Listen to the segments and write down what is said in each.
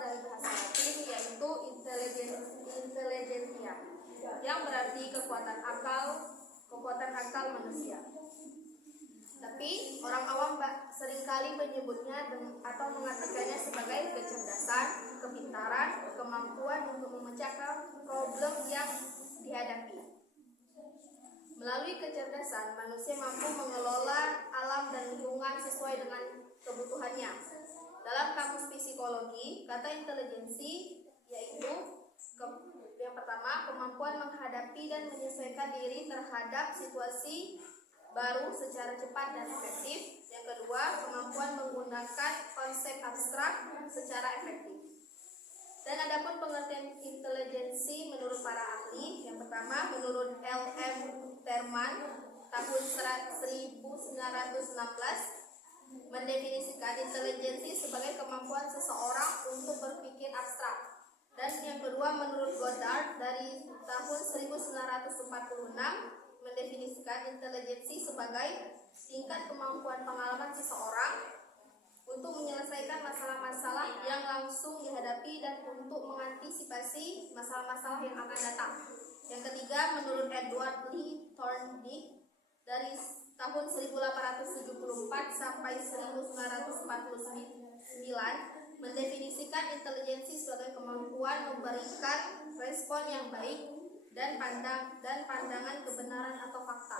dari bahasa Latin yaitu intelligentsia, yang berarti kekuatan akal manusia. Tapi orang awam seringkali menyebutnya atau mengartikannya sebagai kecerdasan, kepintaran, kemampuan untuk memecahkan problem yang dihadapi. Melalui kecerdasan, manusia mampu mengelola alam dan lingkungan sesuai dengan kebutuhannya. Dalam kamus psikologi, kata intelijensi yaitu yang pertama, kemampuan menghadapi dan menyesuaikan diri terhadap situasi baru secara cepat dan efektif. Yang kedua, kemampuan menggunakan konsep abstrak secara efektif. Dan adapun pengertian intelijensi menurut para ahli, yang pertama menurut L.M. Terman tahun 1916 mendefinisikan intelijensi sebagai kemampuan seseorang untuk berpikir abstrak. Dan yang kedua menurut Goddard dari tahun 1946 mendefinisikan intelijensi sebagai tingkat kemampuan pengalaman seseorang untuk menyelesaikan masalah-masalah yang langsung dihadapi dan untuk mengantisipasi masalah-masalah yang akan datang. Yang ketiga menurut Edward Lee Thorndike dari tahun 1874 sampai 1949 mendefinisikan intelijensi sebagai kemampuan memberikan respon yang baik dan pandangan kebenaran atau fakta.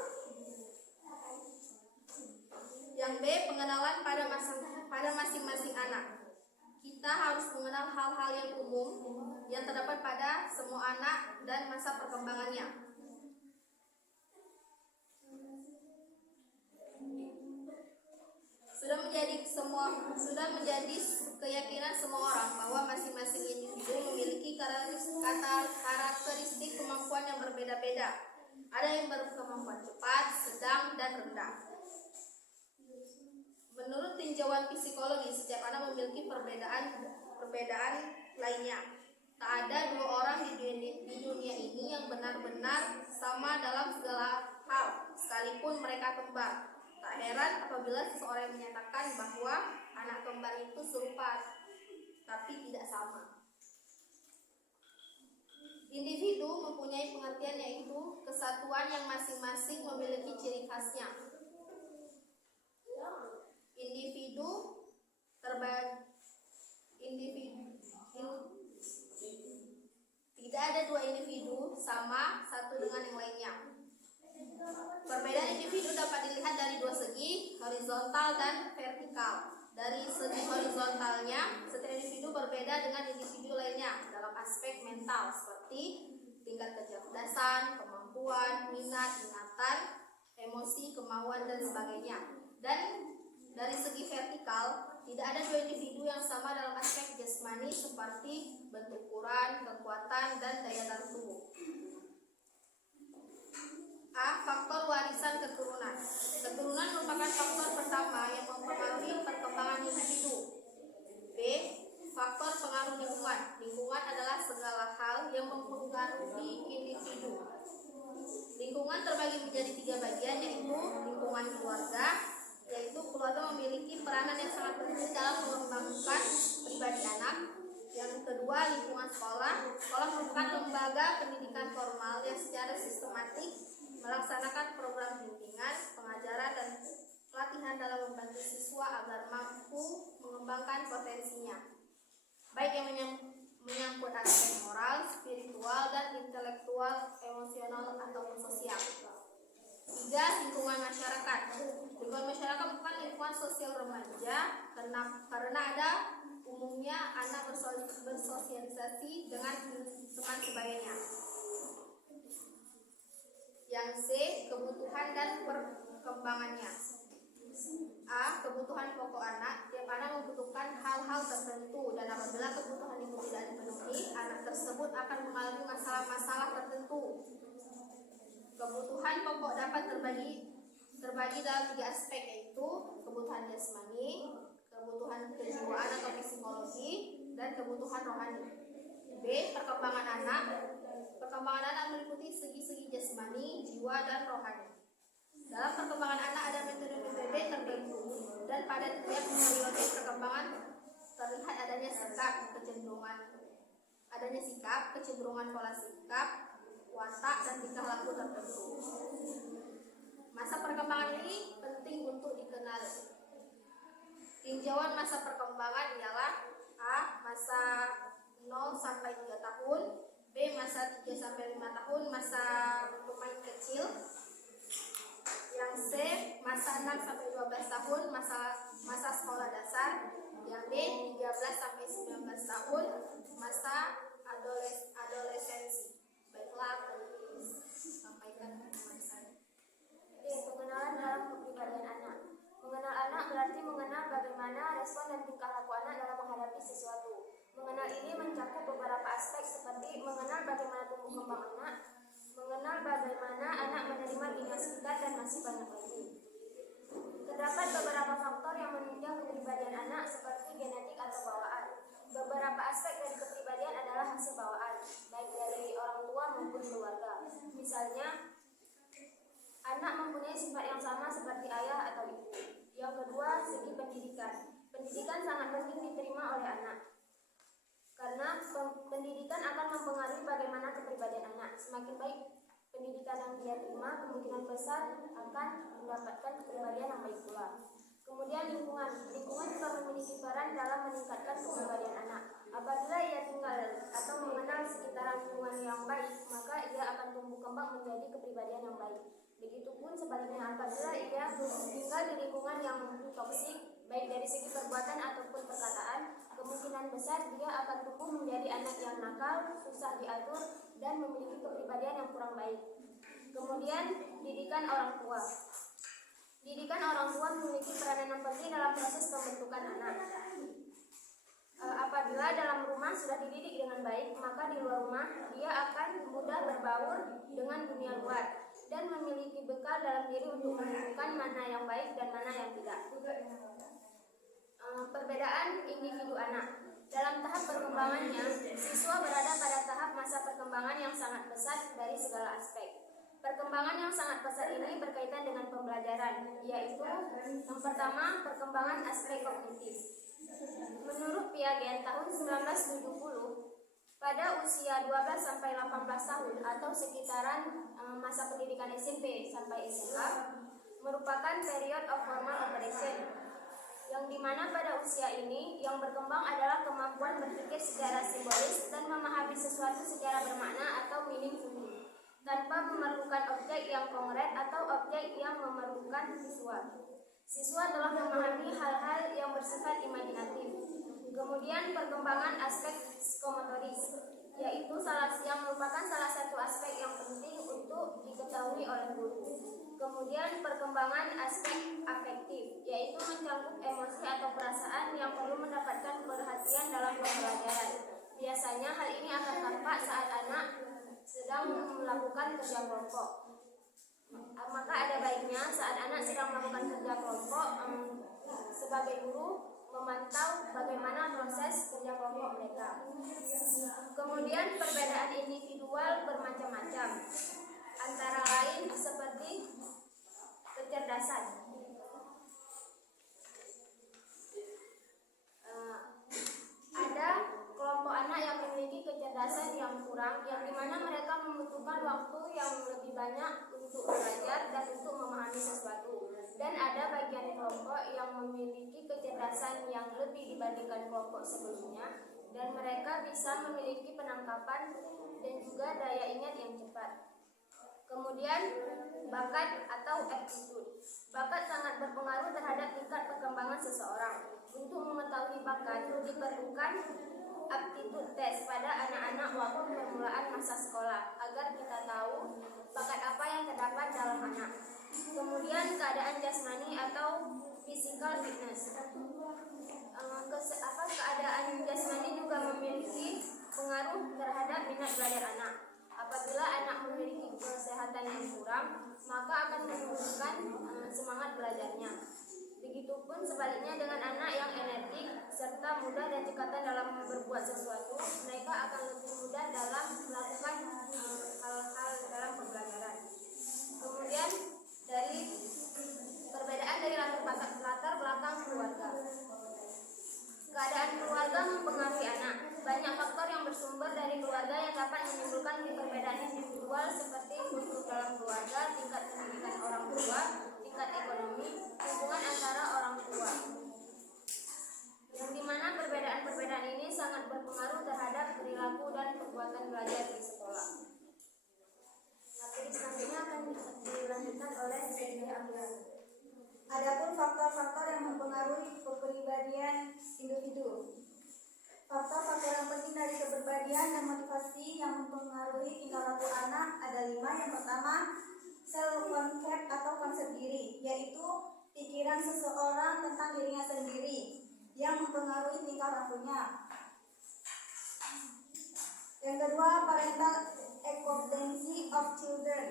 Yang B, pengenalan pada masing-masing anak. Kita harus mengenal hal-hal yang umum yang terdapat pada semua anak dan masa perkembangannya. Sudah menjadi keyakinan semua orang bahwa masing-masing individu memiliki karakteristik kemampuan yang berbeda-beda. Ada yang berkemampuan cepat, sedang, dan rendah. Menurut tinjauan psikologi, setiap anak memiliki perbedaan lainnya. Tak ada dua orang di dunia ini yang benar-benar sama dalam segala hal, sekalipun mereka kembar. Tak heran apabila seseorang menyatakan bahwa anak kembar itu serupa, tapi tidak sama. Individu mempunyai pengertian yaitu kesatuan yang masing-masing memiliki ciri khasnya. Tidak ada dua individu sama satu dengan yang lainnya. Perbedaan individu dapat dilihat dari dua segi, horizontal dan vertikal. Dari segi horizontalnya, setiap individu berbeda dengan individu lainnya dalam aspek mental seperti tingkat kecerdasan, kemampuan, minat, ingatan, emosi, kemauan, dan sebagainya. Dan dari segi vertikal, tidak ada dua individu yang sama dalam aspek jasmani seperti bentuk ukuran, kekuatan, dan daya tahan tubuh. A. Faktor warisan keturunan. Keturunan merupakan faktor pertama yang mempengaruhi perkembangan individu. B. Faktor pengaruh lingkungan. Lingkungan adalah segala hal yang mempengaruhi individu. Lingkungan terbagi menjadi 3 bagian, yaitu lingkungan keluarga, yaitu keluarga memiliki peranan yang sangat penting dalam mengembangkan pribadi anak. Yang kedua, lingkungan sekolah. Sekolah merupakan lembaga pendidikan formal yang secara sistematik melaksanakan program bimbingan, pengajaran, dan pelatihan dalam membantu siswa agar mampu mengembangkan potensinya, baik yang menyangkut aspek moral, spiritual, dan intelektual, emosional, ataupun sosial. 3. Lingkungan masyarakat. Lingkungan masyarakat bukan lingkungan sosial remaja karena ada umumnya anak bersosialisasi dengan teman sebayanya. Yang C. Kebutuhan dan perkembangannya. A. Kebutuhan pokok anak. Tiap anak membutuhkan hal-hal tertentu, dan apabila kebutuhan itu tidak dipenuhi, anak tersebut akan mengalami masalah-masalah tertentu. Kebutuhan pokok dapat terbagi dalam 3 aspek, yaitu kebutuhan jasmani, kebutuhan kejiwaan atau psikologi, dan kebutuhan rohani. B. Perkembangan anak. Perkembangan anak meliputi segi-segi jasmani, jiwa, dan rohani. Dalam perkembangan anak ada metode-metode tertentu, dan pada tiap periode perkembangan terlihat adanya sikap, kecenderungan, adanya sikap, kecenderungan pola sikap, watak, dan tingkah laku tertentu. Masa perkembangan ini penting untuk dikenal. Tinjauan masa perkembangan ialah A. Masa 0 sampai 3 tahun, B. Masa 3 sampai 5 tahun, masa pemain kecil. Yang C. Masa 6 sampai 12 tahun, masa sekolah dasar. Yang D. 13 sampai 19 tahun, masa adolescensi. Baiklah, akan disampaikan teman saya. Pengenalan dalam kepribadian anak. Mengenal anak berarti mengenal bagaimana respon dan tingkah laku anak dalam menghadapi sesuatu. Mengenal ini mencakup beberapa aspek seperti mengenal bagaimana tumbuh kembang anak, mengenal bagaimana anak menerima dunia sekitar, dan masih banyak lagi. Terdapat beberapa faktor yang menunjang kepribadian anak seperti genetik atau bawaan. Beberapa aspek dari kepribadian adalah hasil bawaan, baik dari orang tua maupun keluarga. Misalnya, anak mempunyai sifat yang sama seperti ayah atau ibu. Yang kedua, segi pendidikan. Pendidikan sangat penting diterima oleh anak, karena pendidikan akan mempengaruhi bagaimana kepribadian anak. Semakin baik pendidikan yang dia terima, kemungkinan besar akan mendapatkan kepribadian yang baik pula. Kemudian lingkungan. Lingkungan juga memiliki peran dalam meningkatkan kepribadian anak. Apabila ia tinggal atau mengenal sekitaran lingkungan yang baik, maka ia akan tumbuh kembang menjadi kepribadian yang baik. Begitupun sebaliknya, apabila ia tinggal di lingkungan yang toksik, baik dari segi perbuatan ataupun perkataan, kemungkinan besar dia akan tumbuh menjadi anak yang nakal, susah diatur, dan memiliki kepribadian yang kurang baik. Kemudian, didikan orang tua. Didikan orang tua memiliki peranan yang penting dalam proses pembentukan anak. Apabila dalam rumah sudah dididik dengan baik, maka di luar rumah dia akan mudah berbaur dengan dunia luar dan memiliki bekal dalam diri untuk menentukan mana yang baik dan mana yang tidak. Perbedaan individu anak. Dalam tahap perkembangannya, siswa berada pada tahap masa perkembangan yang sangat pesat dari segala aspek. Perkembangan yang sangat pesat ini berkaitan dengan pembelajaran, yaitu yang pertama, perkembangan aspek kognitif. Menurut Piaget tahun 1970, pada usia 12 sampai 18 tahun atau sekitaran masa pendidikan SMP sampai SMA merupakan period of formal operation, yang dimana pada usia ini yang berkembang adalah kemampuan berpikir secara simbolis dan memahami sesuatu secara bermakna atau meaningful, tanpa memerlukan objek yang konkret atau objek yang memerlukan visual. Siswa telah memahami hal-hal yang bersifat imajinatif. Kemudian perkembangan aspek psikomotoris, yaitu yang merupakan salah satu aspek yang penting untuk diketahui oleh guru. Kemudian perkembangan aspek afektif, yaitu mencakup emosi atau perasaan yang perlu mendapatkan perhatian dalam pembelajaran. Biasanya hal ini akan tampak saat anak sedang melakukan kerja kelompok. Maka ada baiknya saat anak sedang melakukan kerja kelompok, sebagai guru memantau bagaimana proses kerja kelompok mereka. Kemudian perbedaan individual bermacam-macam, antara lain seperti kecerdasan. Ada kelompok anak yang memiliki kecerdasan yang kurang, yang dimana mereka membutuhkan waktu yang lebih banyak untuk belajar dan untuk memahami sesuatu. Dan ada bagian kelompok yang memiliki kecerdasan yang lebih dibandingkan kelompok sebelumnya, dan mereka bisa memiliki penangkapan dan juga daya ingat yang cepat. Kemudian bakat atau aptitude. Bakat sangat berpengaruh terhadap tingkat perkembangan seseorang. Untuk mengetahui bakat diperlukan aptitude test pada anak-anak waktu permulaan masa sekolah, agar kita tahu bakat apa yang terdapat dalam anak. Kemudian keadaan jasmani atau physical fitness. Keadaan jasmani juga memiliki pengaruh terhadap minat belajar anak. Apabila anak memiliki kesehatan yang kurang, maka akan menurunkan semangat belajarnya. Begitupun sebaliknya dengan anak yang energi serta mudah dan cekatan dalam berbuat sesuatu, mereka akan lebih mudah dalam melakukan hal-hal dalam pembelajaran. Kemudian dari perbedaan dari latar belakang keluarga. Keadaan keluarga mempengaruhi anak. Banyak faktor yang bersumber dari sosial seperti struktur dalam keluarga, tingkat pendidikan orang tua, tingkat ekonomi, hubungan antara orang tua. Yang dimana perbedaan-perbedaan ini sangat berpengaruh terhadap perilaku dan perbuatan belajar di sekolah. Materi selanjutnya akan dilanjutkan oleh Siti Afian. Adapun faktor-faktor yang mempengaruhi kepribadian individu. Faktor-faktor yang penting dari kepribadian dan motivasi yang mempengaruhi tingkah laku anak ada 5. Yang pertama, self-concept atau konsep diri, yaitu pikiran seseorang tentang dirinya sendiri yang mempengaruhi tingkah lakunya. Yang kedua, parental expectancy of children,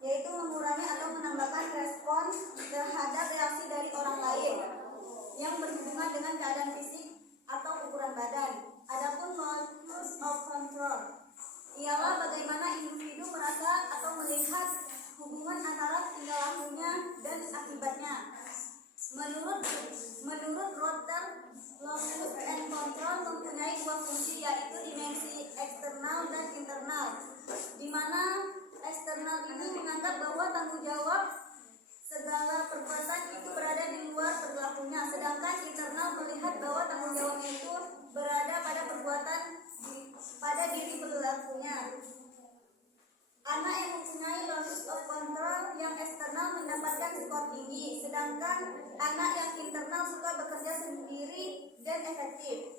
yaitu mengurangi atau menambahkan respon terhadap reaksi dari orang lain yang berhubungan dengan keadaan fisik atau ukuran badan. Adapun locus of control ialah bagaimana individu merasa atau melihat hubungan antara tingkah lakunya dan akibatnya. Menurut Rotter, locus and control mempunyai 2 fungsi, yaitu dimensi eksternal dan internal, di mana eksternal ini menganggap bahwa tanggung jawab segala perbuatan itu berada di luar perilakunya, sedangkan internal melihat bahwa tanggung jawabnya itu berada pada perbuatan pada diri perilakunya. Anak yang mempunyai locus of control yang eksternal mendapatkan skor tinggi, sedangkan anak yang internal suka bekerja sendiri dan efektif.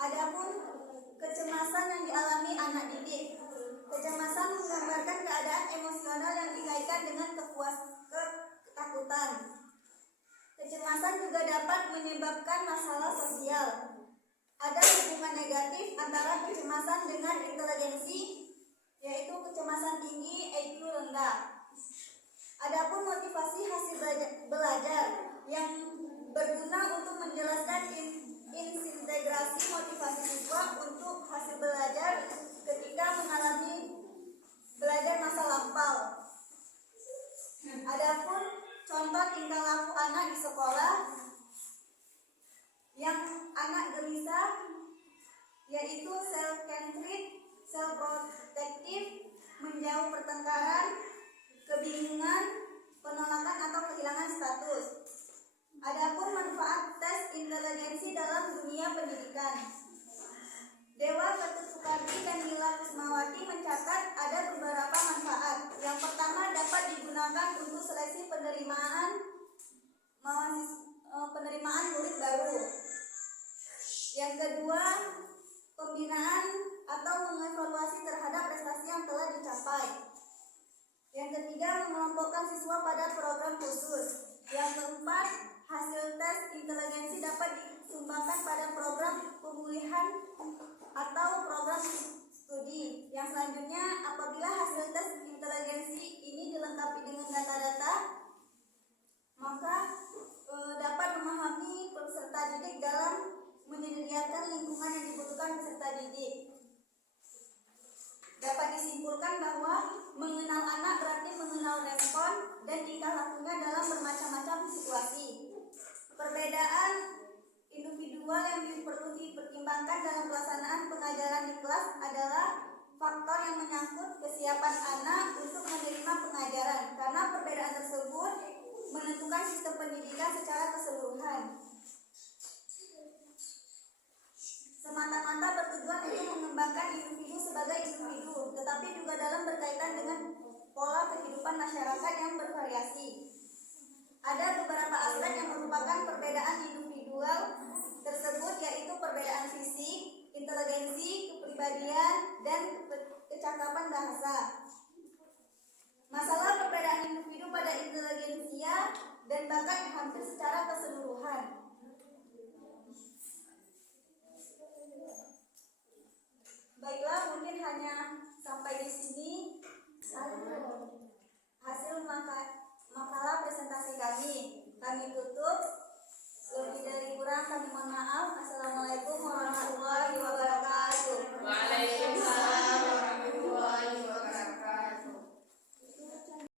Adapun kecemasan yang dialami anak didik. Kecemasan menggambarkan keadaan emosional yang dikaitkan dengan ketakutan. Kecemasan juga dapat menyebabkan masalah sosial. Ada hubungan negatif antara kecemasan dengan inteligensi, yaitu kecemasan tinggi, IQ rendah. Adapun motivasi hasil belajar yang berguna untuk menjelaskan integrasi motivasi siswa untuk hasil belajar ketika mengalami belajar masa lampau. Adapun contoh tingkah laku anak di sekolah yang anak gelisah, yaitu self-centered, self-protective, menjauh pertengkaran, kebingungan, penolakan atau kehilangan status. Adapun manfaat tes inteligensi dalam dunia pendidikan. Dewa Ketut Soekardi dan Nila Kusmawati mencatat ada beberapa manfaat. Yang pertama, dapat digunakan untuk seleksi penerimaan murid baru. Yang kedua, pembinaan atau mengevaluasi terhadap prestasi yang telah dicapai. Yang ketiga, mengelompokkan siswa pada program khusus. Yang keempat, hasil tes inteligensi dapat disumbangkan pada program pemulihan atau program studi. Yang selanjutnya, apabila hasil tes inteligensi ini dilengkapi dengan data-data, maka dapat memahami peserta didik dalam menyediakan lingkungan yang dibutuhkan peserta didik. Dapat disimpulkan bahwa mengenal anak berarti mengenal respon dan tingkah lakunya dalam bermacam-macam situasi. Perbedaan individual yang perlu dipertimbangkan dalam pelaksanaan pengajaran di kelas adalah faktor yang menyangkut kesiapan anak untuk menerima pengajaran, karena perbedaan tersebut menentukan sistem pendidikan secara keseluruhan. Semata-mata bertujuan untuk mengembangkan individu sebagai individu, tetapi juga dalam berkaitan dengan pola kehidupan masyarakat yang bervariasi. Ada beberapa aspek yang merupakan perbedaan individual tersebut, yaitu perbedaan fisik, inteligensi, kepribadian, dan kecakapan bahasa. Masalah perbedaan individu pada inteligensia dan bakat hampir secara keseluruhan. Baiklah, mungkin hanya sampai di sini hasil makalah presentasi kami. Kami tutup. Lebih dari kurang kami mohon maaf. Assalamualaikum warahmatullahi wabarakatuh.